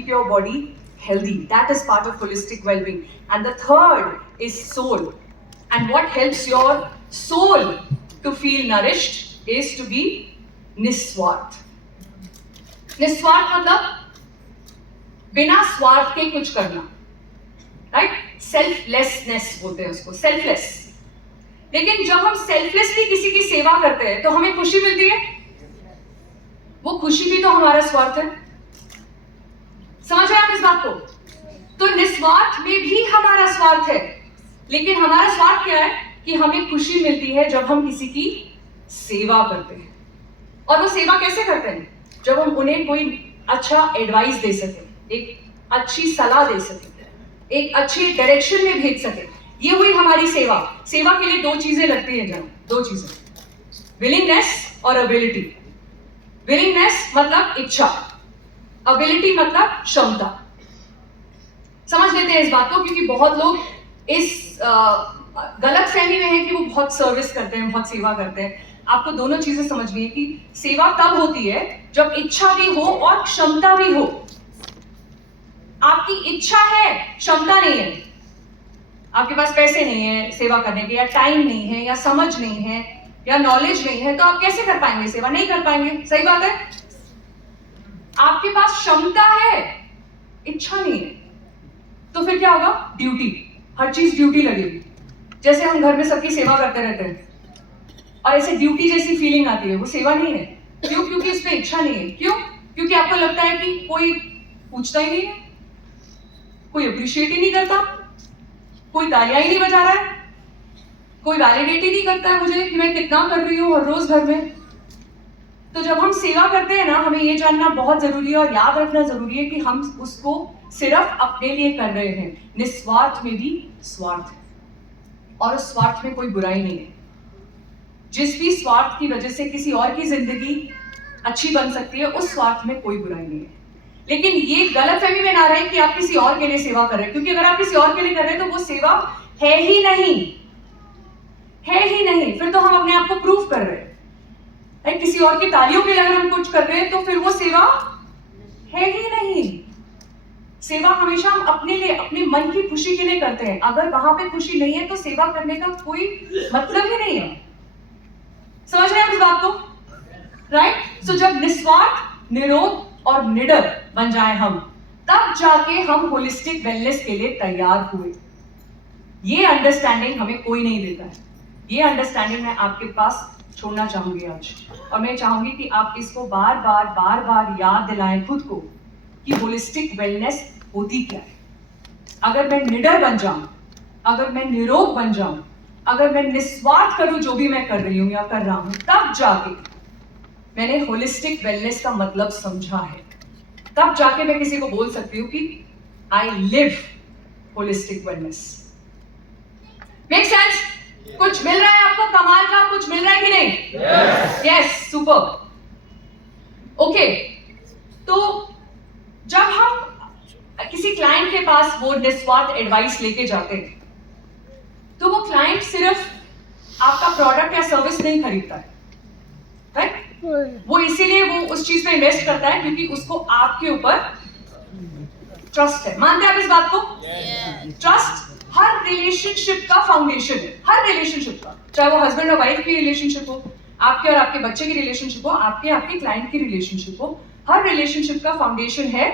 keep your body healthy. That is part of holistic well-being. And the third is soul. And what helps your soul to feel nourished is to be निस्वार्थ. निस्वार्थ मतलब बिना स्वार्थ के कुछ करना, right? Selflessness बोलते हैं उसको, सेल्फलेस. लेकिन जब हम सेल्फलेसली किसी की सेवा करते हैं तो हमें खुशी मिलती है. वो खुशी भी तो हमारा स्वार्थ है. समझ रहे हैं आप इस बात को? तो निस्वार्थ में भी हमारा स्वार्थ है, लेकिन हमारा स्वार्थ क्या है कि हमें खुशी मिलती है जब हम किसी की सेवा करते हैं. और वो सेवा कैसे करते हैं? जब हम उन्हें कोई अच्छा एडवाइस दे सके, एक अच्छी सलाह दे सके, एक अच्छी डायरेक्शन में भेज सके. ये हुई हमारी सेवा. सेवा के लिए दो चीजें लगती हैं जन, दो चीजें, विलिंगनेस और एबिलिटी. विलिंगनेस मतलब इच्छा, एबिलिटी मतलब क्षमता. समझ लेते हैं इस बात को, क्योंकि बहुत लोग इस गलत फहमी में है कि वो बहुत सर्विस करते हैं, बहुत सेवा करते हैं. आपको दोनों चीजें समझनी है कि सेवा तब होती है जब इच्छा भी हो और क्षमता भी हो. आपकी इच्छा है, क्षमता नहीं है, आपके पास पैसे नहीं है सेवा करने के, या टाइम नहीं है, या समझ नहीं है, या नॉलेज नहीं है, तो आप कैसे कर पाएंगे सेवा? नहीं कर पाएंगे. सही बात है. आपके पास क्षमता है, इच्छा नहीं है, तो फिर क्या होगा? ड्यूटी. हर चीज ड्यूटी लगेगी. जैसे हम घर में सबकी सेवा करते रहते हैं और ऐसे ड्यूटी जैसी फीलिंग आती है, वो सेवा नहीं है. क्यों? क्योंकि उसमें इच्छा नहीं है. क्यों? क्योंकि आपको लगता है कि कोई पूछता ही नहीं है, कोई अप्रिशिएट ही नहीं करता, कोई तालियां ही नहीं बजा रहा है, कोई वैलिडेट ही नहीं करता है मुझे कि मैं कितना कर रही हूँ हर रोज घर में. तो जब हम सेवा करते हैं ना, हमें ये जानना बहुत जरूरी है और याद रखना जरूरी है कि हम उसको सिर्फ अपने लिए कर रहे हैं. निस्वार्थ में भी स्वार्थ है, और उस स्वार्थ में कोई बुराई नहीं है. जिस भी स्वार्थ की वजह से किसी और की जिंदगी अच्छी बन सकती है, उस स्वार्थ में कोई बुराई नहीं है. लेकिन ये गलतफहमी में ना रहे कि आप किसी और के लिए सेवा कर रहे हैं, क्योंकि अगर आप किसी और के लिए कर रहे हैं तो वो सेवा है ही नहीं, है ही नहीं. फिर तो हम अपने आप को प्रूव कर रहे हैं. किसी और की तालियों के लिए अगर हम कुछ कर रहे हैं तो फिर वो सेवा है ही नहीं. सेवा हमेशा हम अपने लिए, अपने मन की खुशी के लिए करते हैं. अगर वहां पे खुशी नहीं है तो सेवा करने का कोई मतलब ही नहीं है. समझ रहे हैं इस बात को? राइट? सो जब निस्वार्थ, निरोग और निडर बन जाए हम, तब जाके हम होलिस्टिक वेलनेस के लिए तैयार हुए. ये अंडरस्टैंडिंग हमें कोई नहीं देता है. ये अंडरस्टैंडिंग मैं आपके पास छोड़ना चाहूंगी आज, और मैं चाहूंगी कि आप इसको बार बार याद दिलाएं खुद को कि होलिस्टिक वेलनेस होती क्या है. अगर मैं निडर बन जाऊं, अगर मैं निरोग बन जाऊं, अगर मैं निस्वार्थ करूं जो भी मैं कर रही हूं या कर रहा हूं, तब जाके मैंने होलिस्टिक वेलनेस का मतलब समझा है. तब जाके मैं किसी को बोल सकती हूं कि I live holistic wellness. Make sense? कुछ मिल रहा है आपको कमाल का? कुछ मिल रहा है कि नहीं? Yes, super. ओके, तो जब हम किसी क्लाइंट के पास वो निस्वार्थ एडवाइस लेके जाते हैं, तो वो क्लाइंट सिर्फ आपका प्रोडक्ट या सर्विस नहीं खरीदता है, राइट? वो इसीलिए वो उस चीज में इन्वेस्ट करता है क्योंकि उसको आपके ऊपर ट्रस्ट है. मानते हैं आप इस बात को? ट्रस्ट हर रिलेशनशिप का फाउंडेशन है. हर रिलेशनशिप का, चाहे वो हस्बैंड और वाइफ की रिलेशनशिप हो, आपके और आपके बच्चे की रिलेशनशिप हो, आपके क्लाइंट की रिलेशनशिप हो, हर रिलेशनशिप का फाउंडेशन है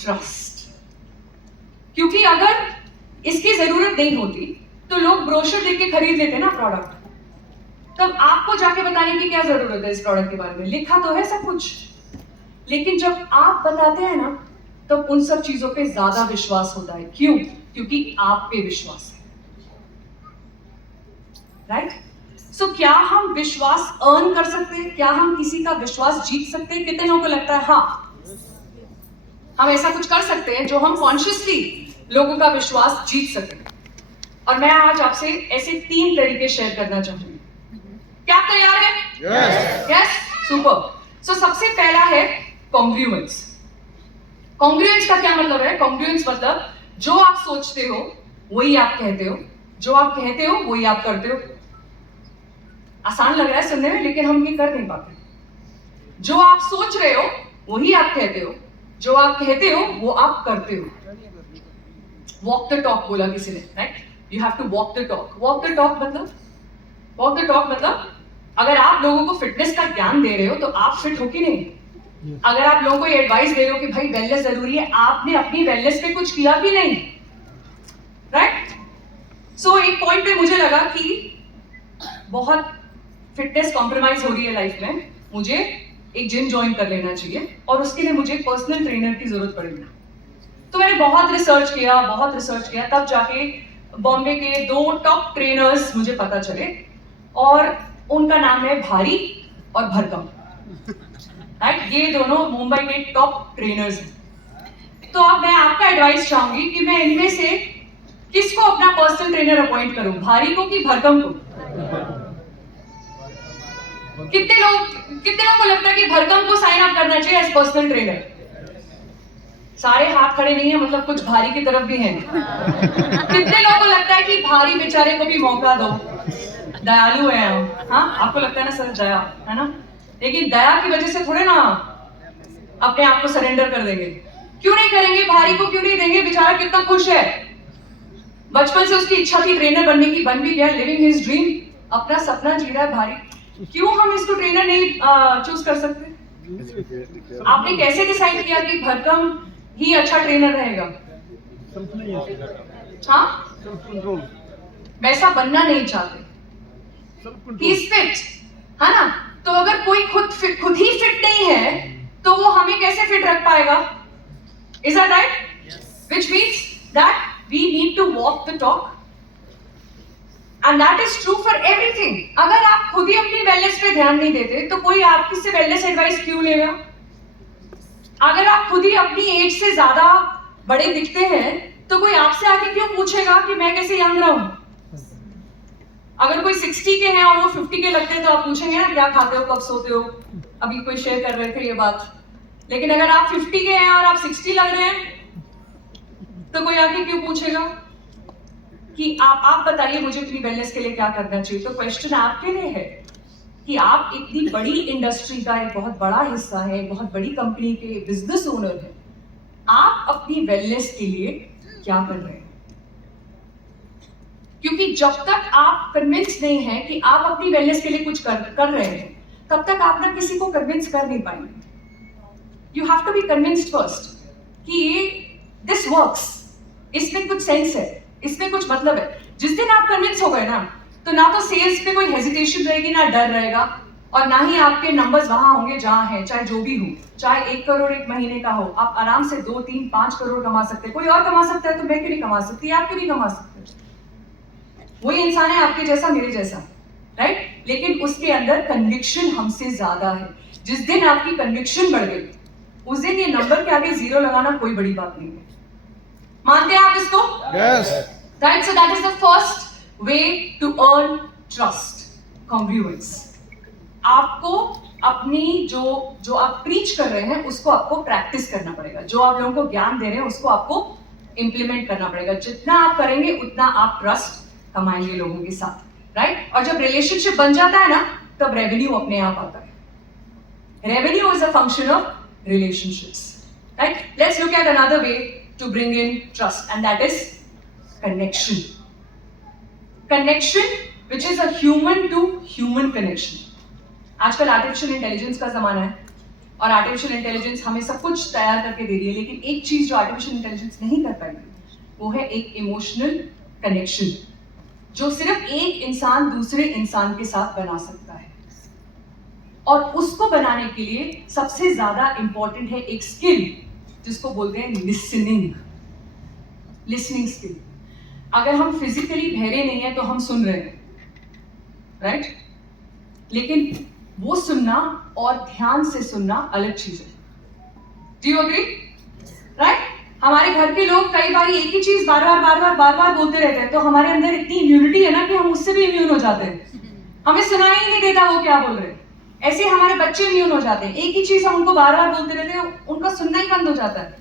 ट्रस्ट. क्योंकि अगर इसकी जरूरत नहीं होती तो लोग ब्रोशर देके खरीद लेते ना प्रोडक्ट. तब आपको जाके बताने की क्या जरूरत है इस प्रोडक्ट के बारे में? लिखा तो है सब कुछ. लेकिन जब आप बताते हैं ना, तो उन सब चीजों पे ज्यादा विश्वास होता है. क्यों? क्योंकि आप पे विश्वास है. राइट? सो क्या हम विश्वास अर्न कर सकते हैं? क्या हम किसी का विश्वास जीत सकते हैं? कितने लोगों को लगता है हाँ, हम ऐसा कुछ कर सकते हैं जो हम कॉन्शियसली लोगों का विश्वास जीत सकें? और मैं आज आपसे ऐसे 3 तरीके शेयर करना चाहूंगी. क्या आप तैयार हैं? Yes, super. सो सबसे पहला है कॉन्ग्रुएंस. कॉन्ग्रुएंस का क्या मतलब है? कॉन्ग्रुएंस मतलब जो आप सोचते हो वही आप कहते हो, जो आप कहते हो वही आप करते हो. आसान लग रहा है सुनने में, लेकिन हम ये कर नहीं पाते. जो आप सोच रहे हो वही आप कहते हो, जो आप कहते हो वो आप करते हो. वॉक द टॉक बोला किसी ने, right? You have to walk the talk. Walk the talk मतलब अगर आप लोगों को फिटनेस का ज्ञान दे रहे हो तो आप फिट हो कि नहीं? अगर आप लोगों को ये एडवाइस दे रहे हो कि भाई वेलनेस जरूरी है, आपने अपनी वेलनेस पे कुछ किया कि नहीं? राइट? सो एक पॉइंट पे मुझे लगा कि बहुत फिटनेस कॉम्प्रोमाइज हो रही है लाइफ में, मुझे एक जिम ज्वाइन कर लेना चाहिए और उसके लिए मुझे पर्सनल ट्रेनर की जरूरत पड़ेगी. तो मैंने बहुत रिसर्च किया, तब जाके बॉम्बे के 2 टॉप ट्रेनर्स मुझे पता चले और उनका नाम है भारी और भरकम. राइट? ये दोनों मुंबई के टॉप ट्रेनर्स हैं. तो अब मैं आपका एडवाइस चाहूंगी कि मैं इनमें से किसको अपना पर्सनल ट्रेनर अपॉइंट करूं, भारी को कि भरकम को? कितने लोगों को लगता है कि भरकम को साइन अप करना चाहिए एज पर्सनल ट्रेनर? सारे हाथ खड़े नहीं है, मतलब कुछ भारी की तरफ भी हैं. कितने लोगों को लगता है कि भारी बेचारे को भी मौका दो, दयालु है हम? हाँ, आपको लगता है ना सर, दया है ना? लेकिन दया की वजह से थोड़े ना अपने आप को सरेंडर कर देंगे. क्यों नहीं करेंगे? भारी को क्यों नहीं देंगे? बेचारा कितना खुश है, बचपन से उसकी इच्छा थी ट्रेनर बनने की, बन भी गया, लिविंग हिज ड्रीम, अपना सपना जी रहा है भारी. क्यों हम इसको ट्रेनर नहीं चूज कर सकते? आपने कैसे डिसाइड किया कि भरकम ही अच्छा ट्रेनर रहेगा? हाँ, वैसा बनना नहीं चाहते. He is fit, है ना? तो अगर कोई खुद ही फिट नहीं है तो वो हमें कैसे फिट रख पाएगा? Is that right? Which means that we need to walk the talk. And that is true for everything. अगर आप खुद ही अपनी वेलनेस पे ध्यान नहीं देते तो कोई आपकी से वेलनेस एडवाइस क्यों लेगा? अगर आप खुद ही अपनी एज से ज्यादा बड़े दिखते हैं तो कोई आपसे आके क्यों पूछेगा कि मैं कैसे यंग रहूं? अगर कोई 60 के हैं और वो 50 के लगते हैं तो आप पूछेंगे ना क्या खाते हो, कब सोते हो? अभी कोई शेयर कर रहे थे ये बात. लेकिन अगर आप 50 के हैं और आप 60 लग रहे हैं तो कोई आके क्यों पूछेगा कि आप बताइए मुझे अपनी वेलनेस के लिए क्या करना चाहिए? तो क्वेश्चन आपके लिए है कि आप इतनी बड़ी इंडस्ट्री का एक बहुत बड़ा हिस्सा है, एक बहुत बड़ी कंपनी के बिजनेस ओनर हैं, आप अपनी वेलनेस के लिए क्या कर रहे हैं? क्योंकि जब तक आप कन्विंस नहीं हैं कि आप अपनी वेलनेस के लिए कुछ कर रहे हैं, तब तक आप ना किसी को कन्विंस कर नहीं पाएंगे. You have to be convinced first कि ये दिस वर्क्स, इसमें कुछ सेंस है, इसमें कुछ मतलब है. जिस दिन आप कन्विंस हो गए ना, तो ना तो सेल्स पे कोई हेजिटेशन रहेगी, ना डर रहेगा, और ना ही आपके नंबर्स वहां होंगे जहां हैं, चाहे जो भी हो, चाहे 1 करोड़ एक महीने का हो, आप आराम से 2, 3, 5 करोड़ कमा सकते हैं. कोई और कमा सकता है तो मैं क्यों नहीं कमा सकती? आप क्यों नहीं कमा सकते? वही इंसान है आपके जैसा, मेरे जैसा, राइट? लेकिन उसके अंदर कन्विक्शन हमसे ज्यादा है. जिस दिन आपकी कन्विक्शन बढ़ गई, उस दिन ये नंबर के आगे 0 लगाना कोई बड़ी बात नहीं है. मानते हैं आप इसको? Yes. Right, so that is the first way to earn trust, congruence. आपको अपनी जो आप प्रीच कर रहे हैं उसको आपको प्रैक्टिस करना पड़ेगा. जो आप लोगों को ज्ञान दे रहे हैं उसको आपको इंप्लीमेंट करना पड़ेगा. जितना आप करेंगे उतना आप ट्रस्ट कमाएंगे लोगों के साथ, राइट? और जब रिलेशनशिप बन जाता है ना, तब रेवेन्यू अपने आप आता है. Revenue is a function of relationships, right? Let's look at another way to bring in trust, and that is connection. Connection, which is a human to human connection. आजकल आर्टिफिशियल इंटेलिजेंस का जमाना है और artificial intelligence हमें सब कुछ तैयार करके दे रही है, लेकिन एक चीज जो आर्टिफिशियल इंटेलिजेंस नहीं कर पाएगी वो है एक इमोशनल कनेक्शन, जो सिर्फ एक इंसान दूसरे इंसान के साथ बना सकता है. और उसको बनाने के लिए सबसे ज्यादा इंपॉर्टेंट है एक स्किल जिसको बोलते हैं लिसनिंग स्किल. अगर हम फिजिकली बहरे नहीं है तो हम सुन रहे हैं, राइट? लेकिन वो सुनना और ध्यान से सुनना अलग चीज है. Do you agree? राइट? हमारे घर के लोग कई बार एक ही चीज बार बार बोलते रहते हैं, तो हमारे अंदर इतनी इम्यूनिटी है ना कि हम उससे भी इम्यून हो जाते हैं. हमें सुनाई ही नहीं देता वो क्या बोल रहे हैं. ऐसे हमारे बच्चे इम्यून हो जाते हैं. एक ही चीज हम उनको बार बार बोलते रहते हैं, उनका सुनना ही बंद हो जाता है.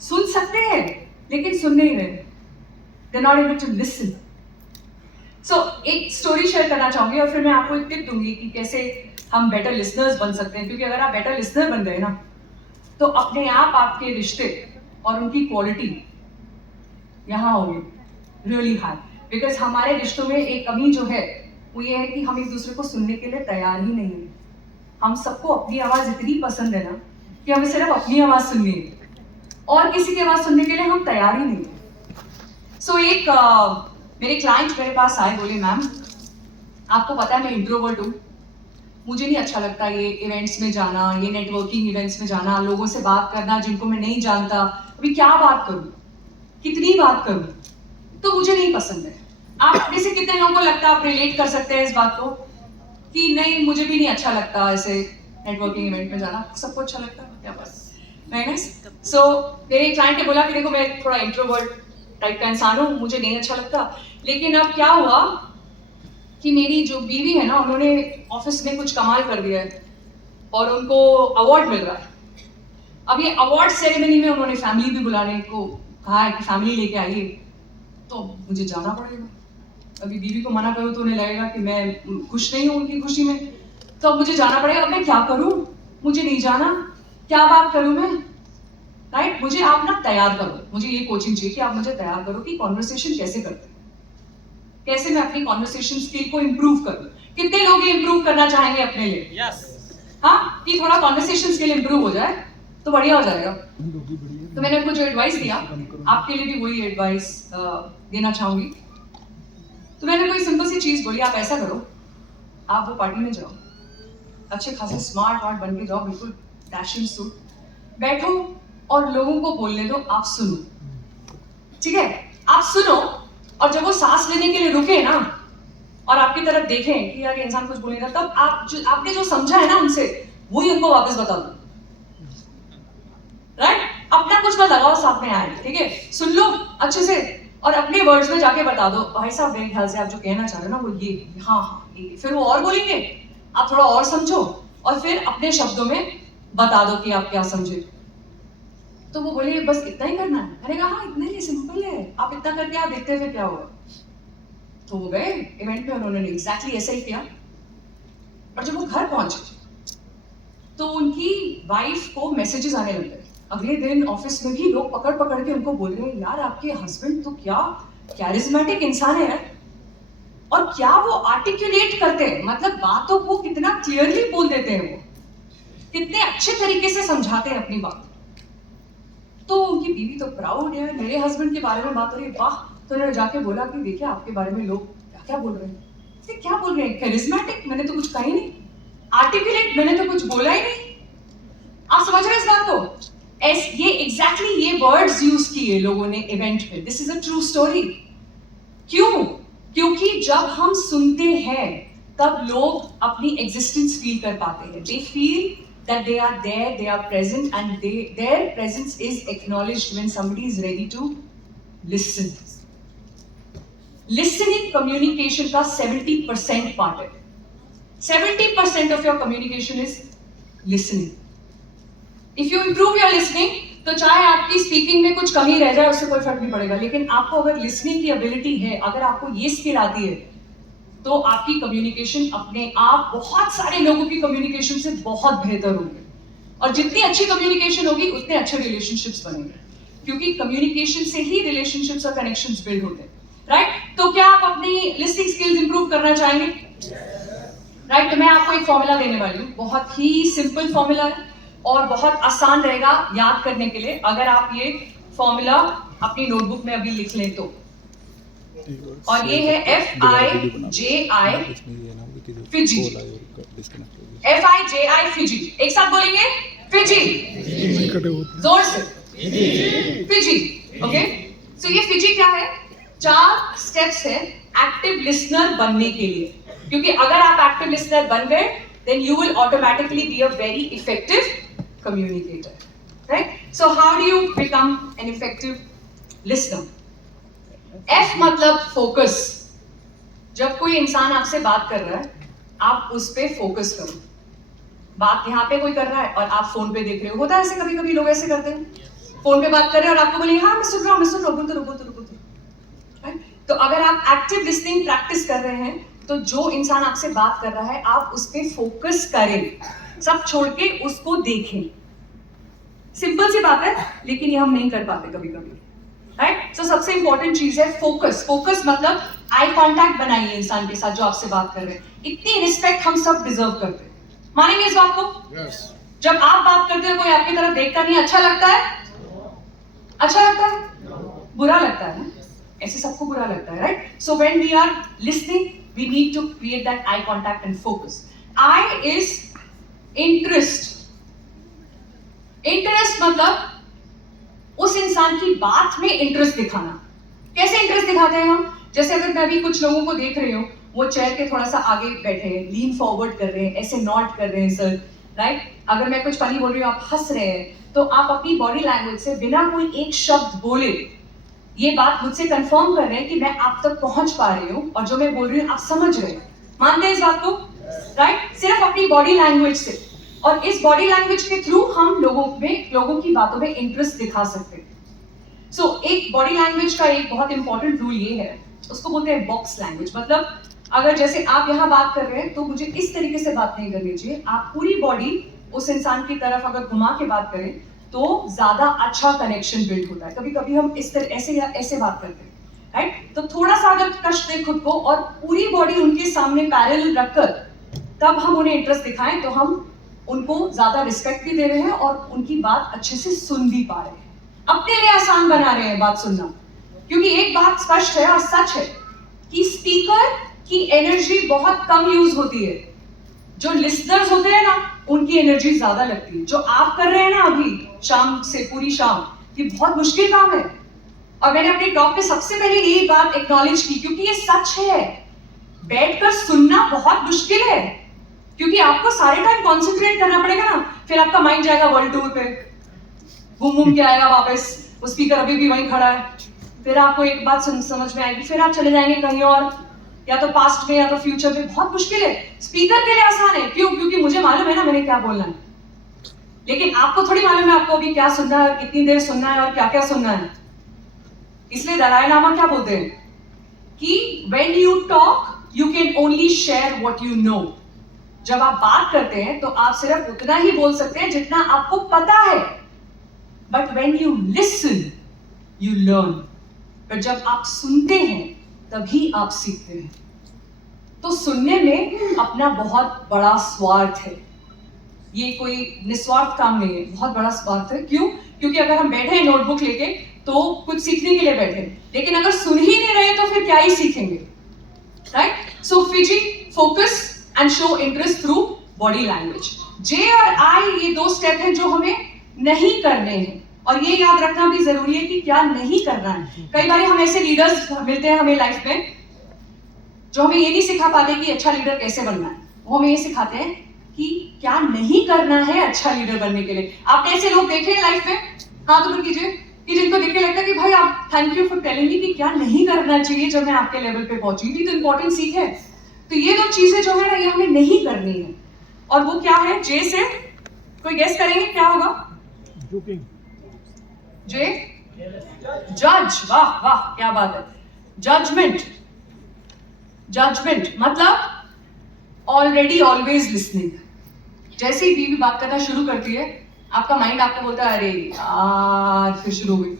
सुन सकते हैं लेकिन सुन नहीं रहे. They're not able to listen. So एक स्टोरी शेयर करना चाहूंगी और फिर मैं आपको एक टिप दूंगी कि कैसे हम बेटर लिसनर्स बन सकते हैं. क्योंकि अगर आप बेटर लिसनर बन गए ना तो अपने आप आपके रिश्ते और उनकी क्वालिटी यहाँ होगी रियली हाई। बिकॉज हमारे रिश्तों में एक कमी जो है वो ये है कि हम एक दूसरे को सुनने के लिए तैयार ही नहीं है। हम सबको अपनी आवाज़ इतनी पसंद है ना कि हमें सिर्फ अपनी आवाज़ सुननी है और किसी की आवाज़ सुनने के लिए हम तैयार ही नहीं है। सो एक मेरे क्लाइंट मेरे पास आए, बोले मैम आपको पता है मैं इंट्रोवर्ट हूँ, मुझे नहीं अच्छा लगता ये इवेंट्स में जाना, ये नेटवर्किंग इवेंट्स में जाना, लोगों से बात करना जिनको मैं नहीं जानता, अभी क्या बात करूँ, कितनी बात करूँ, तो मुझे नहीं पसंद है। आप में से कितने लोगों को लगता है आप रिलेट कर सकते हैं इस बात को कि नहीं मुझे भी नहीं अच्छा लगता ऐसे नेटवर्किंग इवेंट में जाना, सबको अच्छा लगता है, क्या बात नहीं। सो मेरे क्लाइंट ने बोला कि देखो मैं थोड़ा इंट्रोवर्ट टाइप का इंसान हूँ, मुझे नहीं अच्छा लगता। लेकिन अब क्या हुआ कि मेरी जो बीवी है ना, उन्होंने ऑफिस में कुछ कमाल कर दिया है और उनको अवार्ड मिल रहा है। अब ये अवार्ड सेरेमनी में उन्होंने फैमिली भी बुलाने को कहा है कि फैमिली लेके आइए, तो मुझे जाना पड़ेगा। अभी बीवी को मना करूँ तो उन्हें लगेगा कि मैं खुश नहीं हूँ उनकी खुशी में, तो अब मुझे जाना पड़ेगा। अब मैं क्या करूँ, मुझे नहीं जाना, क्या बात करूँ मैं, राइट? मुझे आप ना तैयार करो, मुझे ये कोचिंग चाहिए कि आप मुझे तैयार करो कि कॉन्वर्सेशन कैसे करते हैं, कैसे मैं अपनी कॉन्वर्सेशन स्किल को इम्प्रूव करूँ। कितने लोग ये इम्प्रूव करना चाहेंगे अपने लिए? यस। हाँ, कि थोड़ा कॉन्वर्सेशन स्किल इम्प्रूव हो जाए तो बढ़िया हो जाएगा। तो मैंने उनको जो एडवाइस दिया, आपके लिए भी वही एडवाइस देना चाहूंगी। तो मैंने कोई सिंपल सी चीज बोली, आप ऐसा करो, आप वो पार्टी में जाओ, अच्छे खासे स्मार्ट वार्ट बन के जाओ, बिल्कुल डैशिंग सूट, बैठो और लोगों को बोलने दो, आप सुनो, ठीक है? आप सुनो और जब वो सांस लेने के लिए रुके ना और आपकी तरफ देखें कि यार ये इंसान कुछ बोलेगा, तब आपने जो समझा है ना उनसे, वही उनको वापस बता दो, राइट? अपना कुछ मत लगाओ सामने आए, ठीक है? सुन लो अच्छे से और अपने वर्ड्स में जाके बता दो, भाई साहब मेरे ख्याल से आप जो कहना चाह रहे हो ना वो ये, हाँ हाँ ये, फिर वो और बोलेंगे, आप थोड़ा और समझो और फिर अपने शब्दों में बता दो कि आप क्या समझे। तो वो बोले बस इतना ही करना है। मैंने कहा हाँ इतना ही सिंपल है, आप इतना करके आप देखते फिर क्या होगा। तो वो गए इवेंट में, उन्होंने एग्जैक्टली ऐसा ही किया। और जब वो घर पहुंचे तो उनकी वाइफ को मैसेजेस आने लग गए। अगले दिन ऑफिस में भी लोग पकड़ पकड़ के उनको बोल रहे हैं, यार आपके हस्बैंड तो क्या कैरिज्मेटिक इंसान है और क्या वो आर्टिकुलेट करते हैं, मतलब बातों को कितना क्लियरली बोल देते हैं, वो कितने अच्छे तरीके से समझाते हैं अपनी बात। तो उनकी बीवी तो प्राउड है, मेरे हस्बैंड के बारे में बात हो रही है, वाह। तो उन्होंने जाके बोला कि देखिए आपके बारे में लोग क्या क्या बोल रहे हैं। क्या बोल रहे हैं? कैरिज्मेटिक, मैंने तो कुछ कहा ही नहीं। आर्टिकुलेट, मैंने तो कुछ बोला ही नहीं। आप समझ रहे हैं इस बात को? ये एग्जैक्टली ये वर्ड्स यूज किए लोगों ने इवेंट में। This is a true story. क्यों? क्योंकि जब हम सुनते हैं तब लोग अपनी एग्जिस्टेंस फील कर पाते हैं। They feel that they are there, they are present, and their presence is acknowledged when somebody is ready to listen. Listening communication का 70% part है। 70% of your communication is listening. If you improve your listening, तो चाहे आपकी speaking में कुछ कमी रह जाए उससे कोई फर्क नहीं पड़ेगा, लेकिन आपको अगर लिसनिंग की एबिलिटी है, अगर आपको ये स्किल आती है, तो आपकी कम्युनिकेशन अपने आप बहुत सारे लोगों की कम्युनिकेशन से बहुत बेहतर होगी। और जितनी अच्छी कम्युनिकेशन होगी उतने अच्छे रिलेशनशिप्स बनेंगे, क्योंकि कम्युनिकेशन से ही रिलेशनशिप्स और कनेक्शंस बिल्ड होते हैं, राइट? तो क्या आप अपनी लिसनिंग स्किल्स इंप्रूव करना चाहेंगे? राइट? तो मैं आपको एक फॉर्मूला देने वाली हूँ, बहुत ही सिंपल फॉर्मूला है और बहुत आसान रहेगा याद करने के लिए, अगर आप ये फॉर्मूला अपनी नोटबुक में अभी लिख लें तो। और ये है FIJI फिजी। FIJI फिजी, एक साथ बोलेंगे फिजी, जोर से फिजी। ओके, सो ये फिजी क्या है? 4 स्टेप्स है एक्टिव लिसनर बनने के लिए, क्योंकि अगर आप एक्टिव लिसनर बन गए then you will automatically be a very effective communicator, right? So how do you become an effective listener? F मतलब फोकस। जब कोई इंसान आपसे बात कर रहा है, आप उस पे फोकस करो। बात यहाँ पे कोई कर रहा है और आप फोन पे देख रहे हो, होता है ऐसे, कभी कभी लोग ऐसे करते हैं, फोन पे बात कर रहे हैं और आपको बोलेंगे हाँ मैं सुन रहा हूँ, रुको। तो अगर आप एक्टिव लिसनिंग प्रैक्टिस कर रहे हैं तो जो इंसान आपसे बात कर रहा है आप उस पे फोकस करें, सब छोड़ के उसको देखें, सिंपल सी बात है, लेकिन ये हम नहीं कर पाते कभी कभी, राइट? सो सबसे इंपॉर्टेंट चीज है फोकस। फोकस मतलब आई कांटेक्ट बनाइए इंसान के साथ जो आपसे बात कर रहे हैं। इतनी रिस्पेक्ट हम सब डिजर्व करते हैं, मानेंगे इस बात को? Yes. जब आप बात करते हो कोई आपकी तरफ देखता नहीं, अच्छा लगता है? अच्छा लगता है? बुरा लगता है ना? ऐसे सबको बुरा लगता है, right? So when we are listening we need to create that eye contact and focus. Eye is interest. Interest मतलब उस इंसान की बात में इंटरेस्ट दिखाना। कैसे इंटरेस्ट दिखाते हैं हम? जैसे अगर मैं भी कुछ लोगों को देख रही हूँ, वो चेयर के थोड़ा सा आगे बैठे हैं, लीन फॉरवर्ड कर रहे हैं, ऐसे नॉट कर रहे हैं सर, राइट? अगर मैं कुछ फनी बोल रही हूँ, आप हंस रहे हैं, तो आप अपनी बॉडी लैंग्वेज से बिना कोई एक शब्द बोले ये बात मुझसे कंफर्म कर रहे हैं कि मैं आप तक पहुंच पा रही हूँ और जो मैं बोल रही हूँ आप समझ रहे हैं। मानते हैं इस बात को, राइट? सिर्फ अपनी बॉडी लैंग्वेज से। और इस बॉडी लैंग्वेज के थ्रू हम लोगों की बातों में इंटरेस्ट दिखा सकते हैं। सो एक बॉडी लैंग्वेज का एक बहुत इंपॉर्टेंट रूल ये है, उसको बोलते हैं बॉक्स लैंग्वेज। मतलब अगर जैसे आप यहाँ बात कर रहे हैं तो मुझे इस तरीके से बात नहीं करनी चाहिए। आप पूरी बॉडी उस इंसान की तरफ अगर घुमा के बात करें तो ज्यादा अच्छा कनेक्शन बिल्ड होता है। कभी कभी हम इस तरह ऐसे या ऐसे बात करते हैं, राइट? तो थोड़ा सा अगर कष्ट दें खुद को और पूरी बॉडी उनके सामने पैरेलल रखकर तब हम उन्हें इंटरेस्ट दिखाएं तो हम उनको ज्यादा रिस्पेक्ट भी दे रहे हैं और उनकी बात अच्छे से सुन भी पा रहे हैं। अपने लिए आसान बना रहे हैं बात सुनना। क्योंकि एक बात स्पष्ट है और सच है कि स्पीकर की एनर्जी बहुत कम यूज होती है। जो लिसनर्स होते हैं ना, उनकी एनर्जी ज्यादा लगती है। जो आप कर रहे हैं ना अभी शाम से पूरी शाम, ये बहुत मुश्किल काम है। और मैंने अपने टॉक में सबसे पहले यही बात एक्नॉलेज की, क्योंकि ये सच है। बैठकर सुनना बहुत मुश्किल है, क्योंकि आपको सारे टाइम कॉन्सेंट्रेट करना पड़ेगा ना। फिर आपका माइंड जाएगा वर्ल्ड टूर पे, घूम घूम के आएगा वापस, वो स्पीकर अभी भी वहीं खड़ा है। फिर आपको एक बात समझ में आएगी, फिर आप चले जाएंगे कहीं और, या तो पास्ट में या तो फ्यूचर में। बहुत मुश्किल है। स्पीकर के लिए आसान है, क्यों? क्योंकि मुझे मालूम है ना मैंने क्या बोलना है। लेकिन आपको थोड़ी मालूम है आपको अभी क्या सुनना है, कितनी देर सुनना है और क्या क्या सुनना है। इसलिए दलाई लामा क्या बोलते हैं कि when you talk you can only share what you know। जब आप बात करते हैं तो आप सिर्फ उतना ही बोल सकते हैं जितना आपको पता है। But when you listen you learn। पर जब आप सुनते हैं तभी आप सीखते हैं। तो सुनने में अपना बहुत बड़ा स्वार्थ है। ये कोई निस्वार्थ काम नहीं है, बहुत बड़ा स्वार्थ है। क्यों? क्योंकि अगर हम बैठे हैं नोटबुक लेके तो कुछ सीखने के लिए बैठे, लेकिन अगर सुन ही नहीं रहे तो फिर क्या ही सीखेंगे, राइट? सो फिजी, focus and show interest through body language. जे और आई ये दो स्टेप हैं जो हमें नहीं करने हैं, और ये याद रखना भी जरूरी है कि क्या नहीं करना है। कई बार हम ऐसे लीडर्स मिलते हैं हमें लाइफ में जो हमें ये नहीं सिखा पाते कि अच्छा लीडर कैसे बनना है। वो हमें ये सिखाते हैं कि क्या नहीं करना है अच्छा लीडर बनने के लिए। आपने ऐसे लोग देखे हैं लाइफ में? हाथ ऊपर कीजिए कि जिनको देख के लगता है कि भाई आप thank you for telling me कि क्या नहीं करना चाहिए जब मैं आपके लेवल पे पहुंची थी। तो इंपॉर्टेंट सीख है। तो ये दो चीजें जो है ना, ये हमें नहीं करनी है। और वो क्या है? जे से कोई गेस करेंगे क्या होगा? जे जज। वाह वाह, क्या बात है। जजमेंट। जजमेंट मतलब ऑलरेडी ऑलवेज लिसनिंग। जैसे ही बीवी बात करना शुरू करती है आपका माइंड आपको बोलता है अरे यार फिर शुरू हो गई,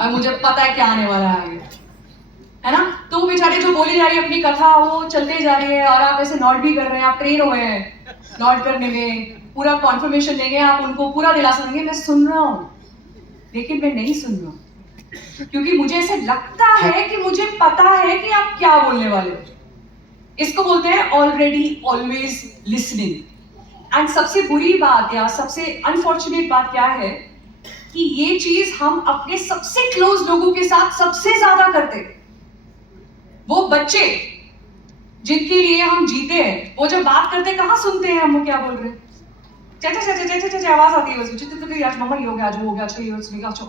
और मुझे पता है क्या आने वाला है ना? तो वो बेचारे जो बोली जा रही है अपनी कथा वो चलते जा रही है और आप ऐसे नॉट भी कर रहे हैं। आप ट्रेन हुए हैं नॉट करने में, पूरा कॉन्फर्मेशन देंगे, आप उनको पूरा दिलासा देंगे मैं सुन रहा हूँ, लेकिन मैं नहीं सुन रहा हूँ क्योंकि मुझे ऐसे लगता है कि मुझे पता है कि आप क्या बोलने वाले हो। इसको बोलते हैं ऑलरेडी ऑलवेज लिसनिंग। एंड सबसे बुरी बात या सबसे अनफॉर्चुनेट बात क्या है कि ये चीज हम अपने सबसे क्लोज लोगों के साथ सबसे ज्यादा करते। वो बच्चे जिनके लिए हम जीते हैं, वो जब बात करते कहाँ सुनते हैं हम वो क्या बोल रहे हैं। चाचा चाचा चाचा चाचा आवाज आती है उसमें, चाचा तो आज मम्मा ये हो गया, आज वो हो गया, अच्छा ये उसमें क्या, अच्छा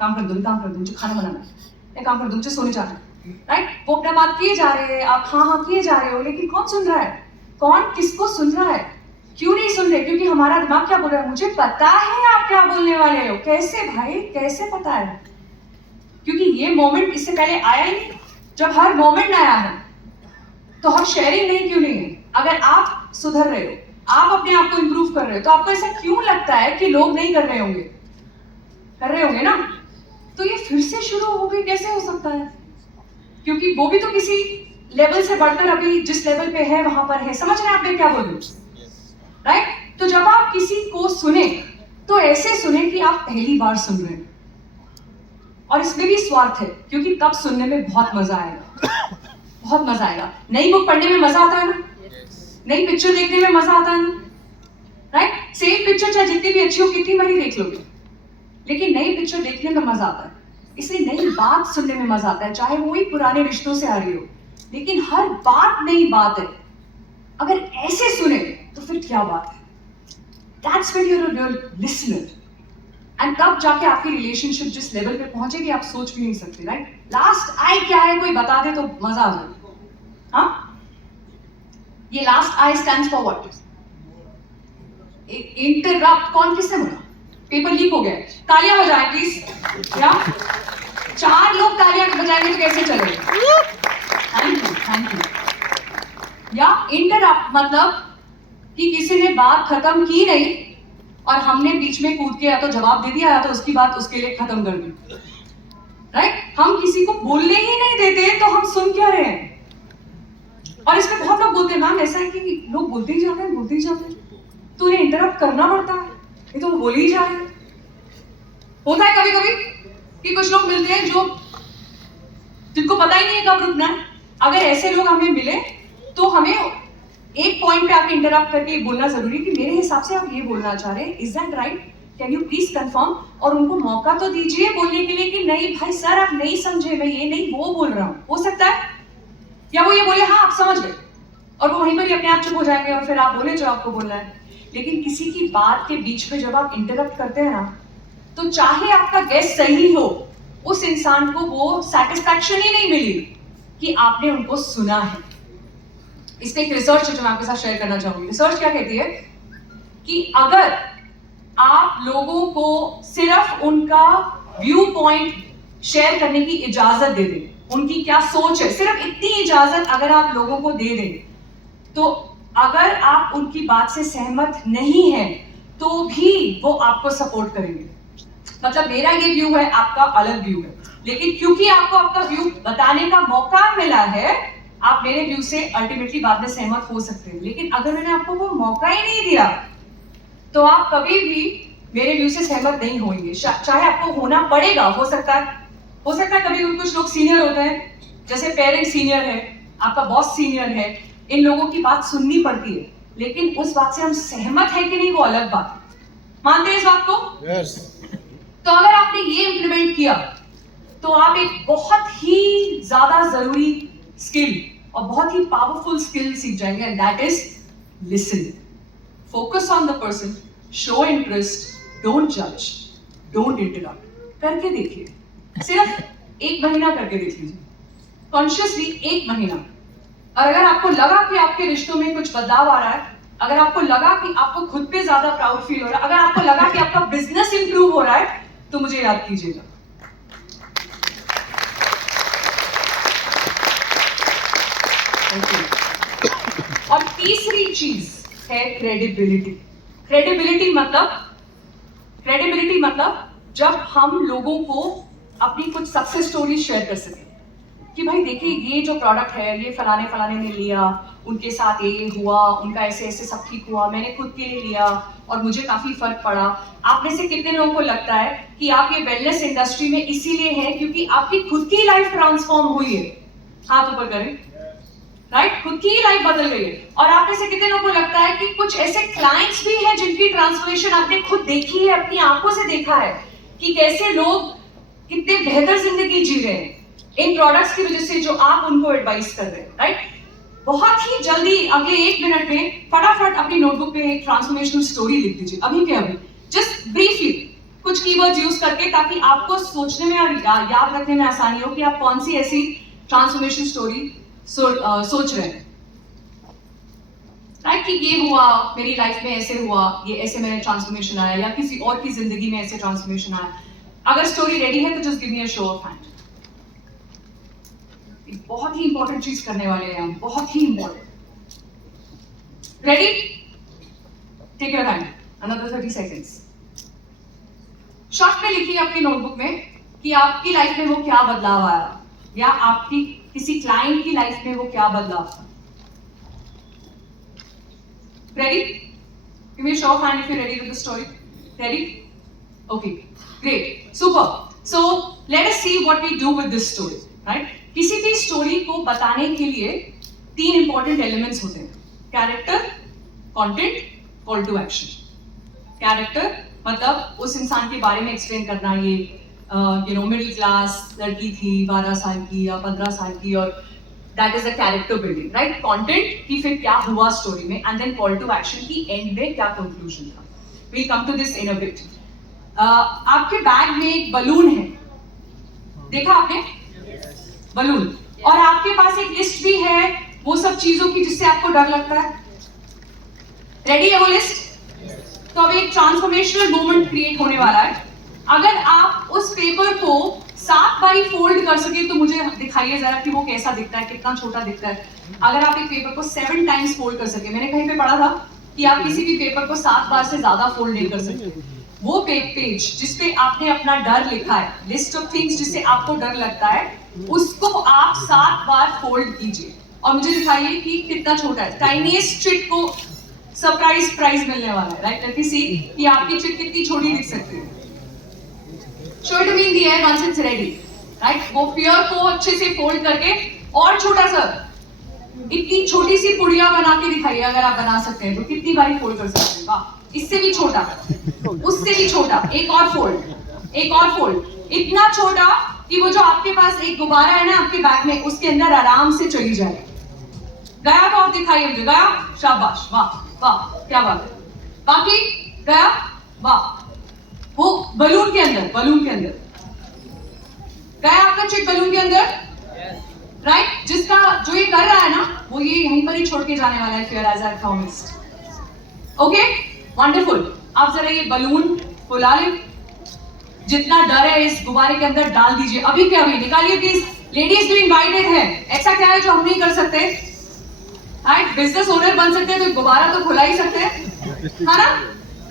काम कर दूँ मुझे खाना बनाना है, मैं काम कर दूँ मुझे सोने जाना है, राइट? वो अपना बात किए जा रहे हैं, आप हाँ हाँ किए जा रहे हो, लेकिन कौन सुन रहा है? कौन किसको सुन रहा है? क्यों नहीं सुन रहे? क्योंकि हमारा दिमाग क्या बोल रहा है? मुझे पता है आप क्या बोलने वाले हो। कैसे भाई, कैसे पता है? क्योंकि ये मोमेंट इससे पहले आया ही नहीं। जब हर मोमेंट आया है तो हर शेयरिंग नहीं क्यों नहीं है? अगर आप सुधर रहे हो, आप अपने आप को इंप्रूव कर रहे हो, तो आपको ऐसा क्यों लगता है कि लोग नहीं कर रहे होंगे? कर रहे होंगे ना? तो ये फिर से शुरू हो गई, कैसे हो सकता है? क्योंकि वो भी तो किसी लेवल से बढ़कर अभी जिस लेवल पे है वहां पर है। समझ रहे हैं आप मैं क्या बोल रही हूँ? राइट? तो जब आप किसी को सुने तो ऐसे सुने कि आप पहली बार सुन रहे हैं, और इसमें भी स्वार्थ है, क्योंकि तब सुनने में बहुत मजा आएगा, बहुत मजा आएगा। नई बुक पढ़ने में मजा आता है ना, नई पिक्चर देखने में मजा आता है ना, राइट? सेम पिक्चर चाहे जितनी भी अच्छी हो, कितनी बारी देख लोगे, लेकिन नई पिक्चर देखने में मजा आता है। इसलिए नई बात सुनने में मजा आता है, चाहे वो ही पुराने रिश्तों से आ रही हो, लेकिन हर बात नई बात है। अगर ऐसे सुने तो फिर क्या बात है? That's when you're a real listener. And तब जाके आपकी रिलेशनशिप जिस लेवल पे पहुंचेगी आप सोच भी नहीं सकते, राइट? लास्ट आई क्या है कोई बता दे तो मजा आ जाए। हाँ, ये last I stands for what? Interrupt. कौन किसने बोला? पेपर लीक हो गया। तालियां बजाएं प्लीज। या 4 लोग तालियां बजाएंगे तो कैसे चलेगा? Thank you. या इंटरप्ट मतलब कि किसी ने बात खत्म की नहीं और हमने बीच में कूद के या तो जवाब दे दिया या तो उसकी बात उसके लिए खत्म कर दी, राइट? हम किसी को बोलने ही नहीं देते तो हम सुन क्या रहे हैं? और इसमें बहुत लोग बोलते हैं मैम ऐसा है कि लोग बोलते ही जाते हैं, बोलते ही जाते हैं, तो उन्हें इंटरप्ट करना पड़ता है, ये तो वो बोल ही जा रहे हैं। होता है कभी कभी कि कुछ लोग मिलते हैं जो जिनको पता ही नहीं है कब रुकना है। अगर ऐसे लोग हमें मिले तो हमें एक पॉइंट पे आके इंटरप्ट करके बोलना जरूरी कि मेरे हिसाब से आप ये बोलना चाह रहे हैं, is that right, can you please confirm? और उनको मौका तो दीजिए बोलने के लिए कि नहीं भाई सर आप नहीं समझे, मैं ये नहीं वो बोल रहा हूँ। हो सकता है या वो ये बोले हाँ आप समझ गए, और वो वहीं पर ही अपने आप चुप हो जाएंगे और फिर आप बोले जो आपको बोलना है। लेकिन किसी की बात के बीच में जब आप इंटरप्ट करते हैं ना, तो चाहे आपका गेस सही हो, उस इंसान को वो सेटिस्फैक्शन ही नहीं मिली कि आपने उनको सुना है। इस पे एक रिसर्च है जो मैं आपके साथ शेयर करना चाहूंगी। रिसर्च क्या कहती है कि अगर आप लोगों को सिर्फ उनका व्यू पॉइंट शेयर करने की इजाजत दे दें, उनकी क्या सोच है, सिर्फ इतनी इजाजत अगर आप लोगों को दे दें, तो अगर आप उनकी बात से सहमत नहीं हैं तो भी वो आपको सपोर्ट करेंगे। मतलब मेरा ये व्यू है, आपका अलग व्यू है, लेकिन क्योंकि आपको आपका व्यू बताने का मौका मिला है, आप मेरे व्यू से अल्टीमेटली बाद में सहमत हो सकते हैं। लेकिन अगर मैंने आपको वो मौका ही नहीं दिया तो आप कभी भी मेरे व्यू से सहमत नहीं होंगे, चाहे आपको होना पड़ेगा। हो सकता है कभी कुछ लोग सीनियर होते हैं, जैसे पेरेंट सीनियर है, आपका बॉस सीनियर है, इन लोगों की बात सुननी पड़ती है, लेकिन उस बात से हम सहमत है कि नहीं वो अलग बात है। मानते हैं इस बात को? yes. तो अगर आपने ये इंप्लीमेंट किया तो आप एक बहुत ही ज्यादा जरूरी स्किल और बहुत ही पावरफुल स्किल सीख जाएंगे, and that is listen. Focus on the person, show interest, don't जज, डोंट इंटरप्ट। करके देखिए, सिर्फ 1 महीना करके देख लीजिए, कॉन्शियसली 1 महीना। और अगर आपको लगा कि आपके रिश्तों में कुछ बदलाव आ रहा है, अगर आपको लगा कि आपको खुद पे ज्यादा प्राउड फील हो रहा है, अगर आपको लगा कि आपका बिजनेस इंप्रूव हो रहा है, तो मुझे याद कीजिएगा। और तीसरी चीज है क्रेडिबिलिटी। क्रेडिबिलिटी मतलब जब हम लोगों को अपनी कुछ सक्सेस स्टोरी शेयर कर सकें कि भाई देखिए ये जो प्रोडक्ट है ये फलाने ने लिया, उनके साथ ये हुआ, उनका ऐसे ऐसे सब ठीक हुआ, मैंने खुद के लिए लिया और मुझे काफी फर्क पड़ा। आप में से कितने लोगों को लगता है कि आप ये वेलनेस इंडस्ट्री में इसीलिए हैं क्योंकि आपकी खुद की लाइफ ट्रांसफॉर्म हुई है? हाथ ऊपर करें। राइट, खुद की ही लाइफ बदल गई है। और आप में से कितने लोगों को लगता है कि कुछ ऐसे क्लाइंट्स भी हैं जिनकी ट्रांसफॉर्मेशन आपने खुद देखी है, अपनी आंखों से देखा है कि कैसे लोग कितने बेहतर जिंदगी जी रहे हैं इन प्रोडक्ट्स की वजह से जो आप उनको एडवाइस कर रहे हैं, राइट? बहुत ही जल्दी अगले 1 मिनट में फटाफट अपनी नोटबुक पे एक ट्रांसफॉर्मेशनल स्टोरी लिख दीजिए, अभी के अभी, जस्ट ब्रीफली कुछ कीवर्ड्स यूज करके, ताकि आपको सोचने में और याद रखने में आसानी हो कि आप कौन सी ऐसी ट्रांसफॉर्मेशन स्टोरी सोच रहे हैं, राइट? कि ये हुआ मेरी लाइफ में, ऐसे हुआ, ये ऐसे मेरे ट्रांसफॉर्मेशन आया, या किसी और की जिंदगी में ऐसे ट्रांसफॉर्मेशन आया। अगर स्टोरी रेडी है तो just give me a show of hand. बहुत ही इंपॉर्टेंट चीज करने वाले हैं हम, बहुत ही important. Ready? Take your time, another 30 seconds. Short में लिखिए अपनी नोटबुक में कि आपकी लाइफ में वो क्या बदलाव आया, या आपकी किसी क्लाइंट की लाइफ में वो क्या बदलाव था। Ready? Give me a show of hand if you ready with the story. Ready? Okay, great, super. So let us see what we do with this story, right? किसी भी स्टोरी को बताने के लिए 3 इंपॉर्टेंट एलिमेंट्स होते हैं: character, content, call to action. Character मतलब उस इंसान के बारे में एक्सप्लेन करना, ये मिडिल क्लास लड़की थी 12 साल की या 15 साल की, और that is the character building, right? Content कि फिर क्या हुआ स्टोरी में, and then call to action की एंड में क्या कंक्लूजन था। We come to this in a bit. आपके बैग में एक बलून है, देखा आपने? बलून, और आपके पास एक लिस्ट भी है वो सब चीजों की जिससे आपको डर लगता है। रेडी है वो लिस्ट? तो अब एक ट्रांसफॉर्मेशनल मोमेंट क्रिएट होने वाला है। अगर आप उस पेपर को 7 बारी फोल्ड कर सके तो मुझे दिखाइए जरा कि वो कैसा दिखता है, कितना छोटा दिखता है। अगर आप एक पेपर को 7 टाइम्स फोल्ड कर सके, मैंने कहीं पे पढ़ा था कि आप किसी भी पेपर को 7 बार से ज्यादा फोल्ड नहीं कर सकते। वो पेज जिसपे आपने अपना डर लिखा है, लिस्ट ऑफ थिंग्स जिससे आपको डर लगता है, उसको आप 7 बार फोल्ड कीजिए और मुझे दिखाइए कि कितना छोटा है। टाइनीएस्ट चिट को सरप्राइज प्राइज मिलने वाला है, राइट? लेट मी सी कि आपकी चिट कितनी छोटी दिख सकती है। Show it me in the air once it's ready, right? वो फियर को अच्छे से फोल्ड करके और छोटा सा, इतनी छोटी सी पुड़िया बना के दिखाइए। अगर आप बना सकते हैं तो कितनी बारी फोल्ड कर सकते हैं? वाह, इससे भी छोटा, उससे भी छोटा, एक और फोल्ड, एक और फोल्ड, इतना छोटा कि वो जो आपके पास एक गुब्बारा है ना आपके बैग में, उसके अंदर आराम से चली जाए। गया तो आप दिखाइए मुझे। गया? शाबाश, वाह वाह, क्या बात है। बाकी गया? वाह। वो बलून के अंदर, बलून के अंदर गया आपका चिट, बलून के अंदर, राइट? जिसका जो ये कर रहा है ना, वो ये यहीं पर ही छोड़ के जाने वाला है फिर as I promised. Okay, wonderful. आप जरा ये बलून फुला ले, जितना डर है इस गुब्बारे के अंदर डाल दीजिए अभी के अभी, निकालिए प्लीज। लेडीज भी इनवाइटेड है। ऐसा क्या है जो हम नहीं कर सकते? राइट? बिजनेस ओनर बन सकते हैं तो गुब्बारा तो खुला ही सकते हैं, है ना?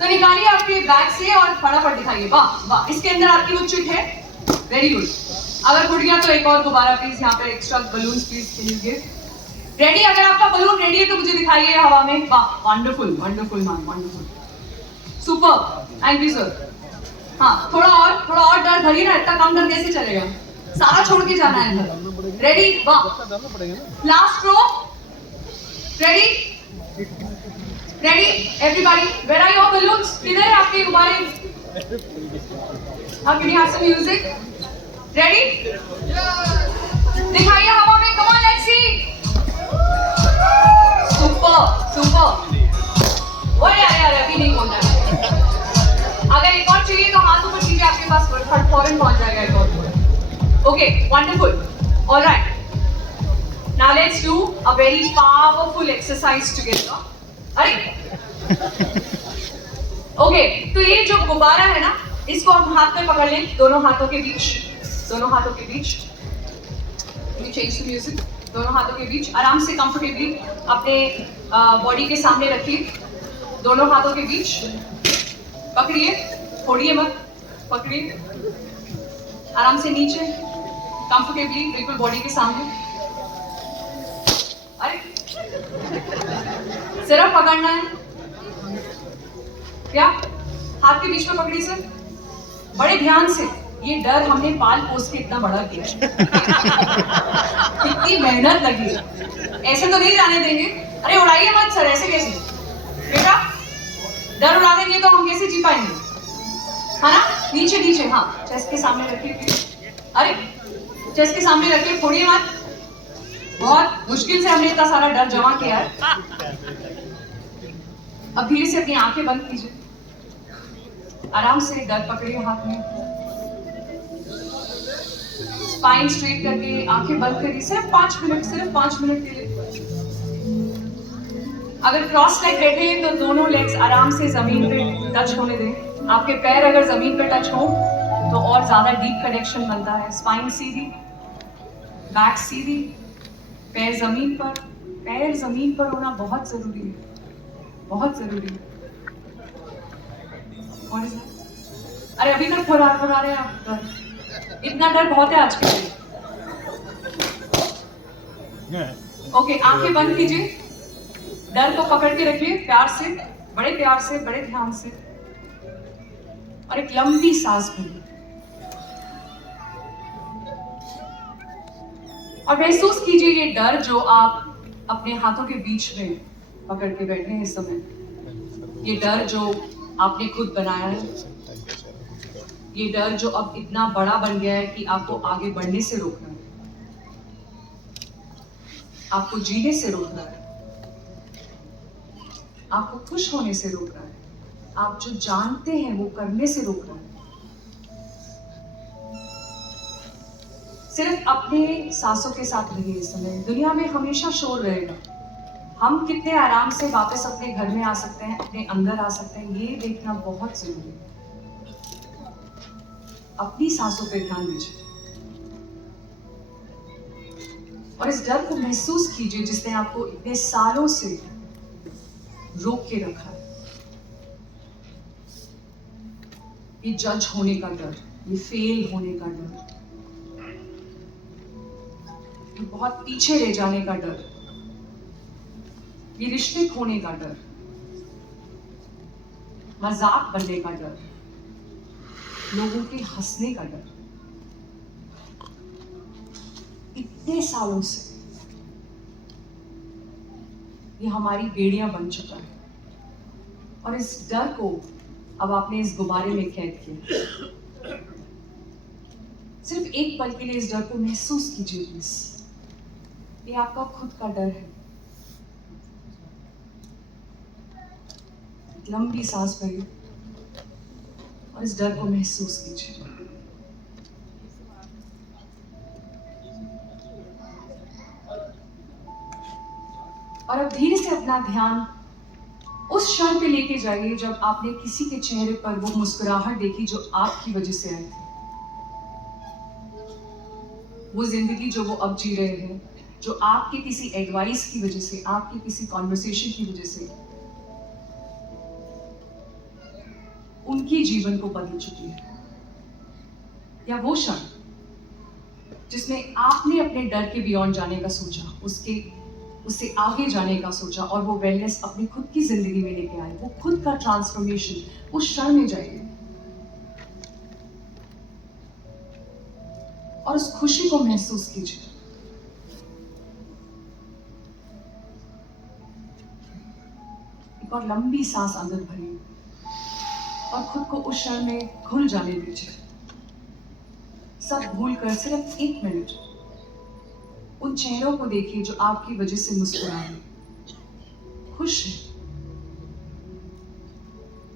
तो निकालिए आपके बैग से और फटाफट दिखाइए। वाह वाह, इसके अंदर आपकी वो चिट है। Very good. अगर फुट गया तो एक और गुब्बारा प्लीज, यहाँ पे एक्स्ट्रा बलून्स प्लीज लीजिए। रेडी? अगर आपका बलून रेडी है तो मुझे दिखाइए हवा में। वाह, wonderful wonderful ma'am, wonderful, super, thank you sir. हाँ, थोड़ा और डर धरिए ना, इतना कम डर कैसे चलेगा? सारा छोड़ के जाना है अंदर। रेडी? वाह, last row. Ready? Ready everybody? Where are your balloons? किधर है आपके गुब्बारे? Can you have some music? Ready? दिखाइए हवा में, come on, let's see. Super super. ओए यार अभी नहीं बोलना है। अगर एक और चाहिए तो हाथ ऊपर कीजिए, आपके पास फौरन पहुंच जाएगा एक और। Okay, wonderful, alright. Now let's do a very powerful exercise together. अरे ओके, तो ये जो गुब्बारा है ना, इसको हम हाथ में पकड़ लें, दोनों हाथों के बीच, दोनों हाथों के बीच। We change the music. दोनों हाथों के बीच आराम से कंफर्टेबली अपने बॉडी के सामने रखिए, दोनों हाथों के बीच पकड़िए, छोड़िए मत, पकड़िए आराम से नीचे, कंफर्टेबली, बिल्कुल बॉडी के सामने। अरे सिर्फ पकड़ना है क्या? हाथ के बीच में पकड़ी सर, बड़े ध्यान से। ये डर हमने पाल पोस के इतना बड़ा किया, कितनी मेहनत लगी है, ऐसे तो नहीं जाने देंगे। अरे उड़ाइए मत सर, ऐसे कैसे बेटा? डर उड़ा देंगे तो हम कैसे जी पाएंगे, है ना? नीचे नीचे, हाँ, चेस्ट के सामने रखिए। अरे चेस्ट के सामने रखिए, फोड़िए मत। बहुत मुश्किल से हमने इतना सारा डर जमा किया है। अब धीरे से अपनी आंखें बंद कीजिए, आराम से डर पकड़िए हाथ में, स्पाइन स्ट्रेट करके आंखें बंद करिए, सिर्फ 5 मिनट, सिर्फ 5 मिनट के लिए। अगर क्रॉस लेग बैठे हैं तो दोनों लेग्स आराम से जमीन पे टच होने दें। आपके पैर अगर जमीन पे टच हो तो और ज्यादा डीप कनेक्शन बनता है। स्पाइन सीधी, बैक सीधी, पैर जमीन पर, पैर जमीन पर होना बहुत जरूरी है, बहुत जरूरी है। What is that? अरे अभी तक फुरा रहे हैं आप डर। इतना डर बहुत है आज के लिए। ओके, आंखें बंद कीजिए, डर को पकड़ के रखिए प्यार से, बड़े प्यार से, बड़े ध्यान से, और एक लंबी सांस भरिए और महसूस कीजिए ये डर जो आप अपने हाथों के बीच में पकड़ के बैठे हैं इस समय। ये डर जो आपने खुद बनाया है, ये डर जो अब इतना बड़ा बन गया है कि आपको आगे बढ़ने से रोक रहा है, आपको जीने से रोक रहा है, आपको खुश होने से रोक रहा है, आप जो जानते हैं वो करने से रोक रहा है। सिर्फ अपने सांसों के साथ रहिए इस समय। दुनिया में हमेशा शोर रहेगा। हम कितने आराम से वापस अपने घर में आ सकते हैं, अपने अंदर आ सकते हैं, ये देखना बहुत जरूरी है। अपनी सांसों पे ध्यान दीजिए और इस डर को महसूस कीजिए जिसने आपको इतने सालों से रोक के रखा है। ये जज होने का डर, ये फेल होने का डर, ये बहुत पीछे रह जाने का डर, ये रिश्ते खोने का डर, मजाक बनने का डर, लोगों के हंसने का डर, इतने सालों से ये हमारी बेड़ियां बन चुका है और इस डर को अब आपने इस गुब्बारे में कैद किया। सिर्फ एक पल के लिए इस डर को महसूस कीजिए प्लीज। ये आपका खुद का डर है। लंबी सांस भरिए और इस डर को महसूस कीजिए। और अब धीरे से अपना ध्यान उस क्षण पे लेके जाइए जब आपने किसी के चेहरे पर वो मुस्कुराहट देखी जो आपकी वजह से आई थी। वो जिंदगी जो वो अब जी रहे हैं, जो आपके किसी एडवाइस की वजह से, आपके किसी कॉन्वर्सेशन की वजह से उनकी जीवन को बदल चुकी है। या वो क्षण जिसमें आपने अपने डर के बियॉन्ड जाने का सोचा, उससे आगे जाने का सोचा और वो वेलनेस अपनी खुद की जिंदगी में लेके आए, वो खुद का ट्रांसफॉर्मेशन, उस क्षण में जाइए और उस खुशी को महसूस कीजिए। एक और लंबी सांस अंदर भरिए और खुद को उस क्षण में घुल जाने दीजिए। सब भूलकर सिर्फ 1 मिनट उन चेहरों को देखिए जो आपकी वजह से मुस्कुरा रहे, खुश है,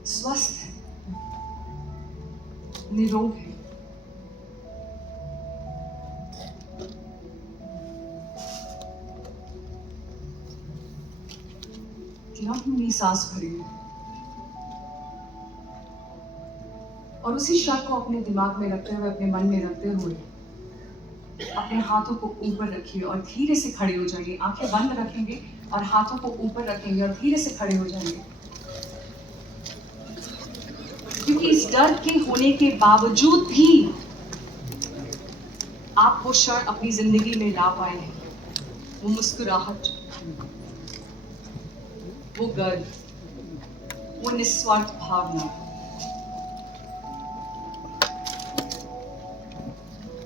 स्वस्थ है, निरोग है। लंबी सांस भरिए और उसी शक को अपने दिमाग में रखते हुए, अपने मन में रखते हुए अपने हाथों को ऊपर रखिए और धीरे से खड़े हो जाइए। आंखें बंद रखेंगे और हाथों को ऊपर रखेंगे और धीरे से खड़े हो जाएंगे। क्योंकि इस डर के होने के बावजूद भी आप वो क्षण अपनी जिंदगी में ला पाए हैं। वो मुस्कुराहट, वो गर्व, वो निस्वार्थ भावना,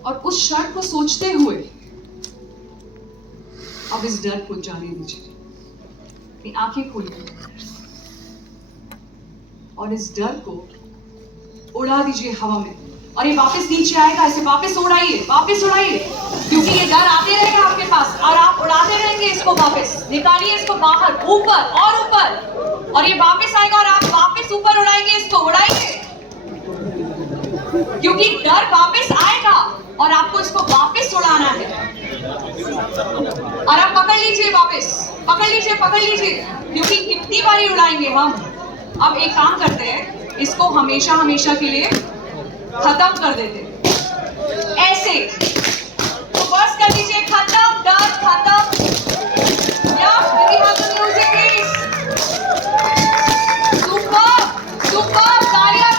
और उस क्षण को सोचते हुए अब इस डर को जाने दीजिए। अपनी आंखें खोलिए और इस डर को उड़ा दीजिए हवा में और ये वापस नीचे आएगा। इसे वापस उड़ाइए, वापस उड़ाइए, क्योंकि ये डर आते रहेगा आपके पास और आप उड़ाते रहेंगे इसको। वापस निकालिए इसको बाहर, ऊपर और ऊपर, और ये वापस आएगा और आप वापस ऊपर उड़ाएंगे इसको। उड़ाइए, क्योंकि डर वापस आएगा और आपको इसको वापस उड़ाना है। और आप पकड़ लीजिए, वापस पकड़ लीजिए, पकड़ लीजिए, क्योंकि कितनी बारी उड़ाएंगे हम। अब एक काम करते हैं, इसको हमेशा हमेशा के लिए खत्म कर देते हैं। ऐसे तो बस कर दीजिए, खत्म, डर खत्म। या सुपर सुपर, तालियां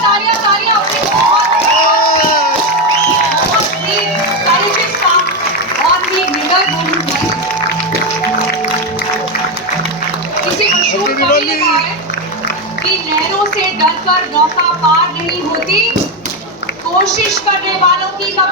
कवि ने कहा है कि नहरों से डरकर नौका पार नहीं होती, कोशिश करने वालों की कभी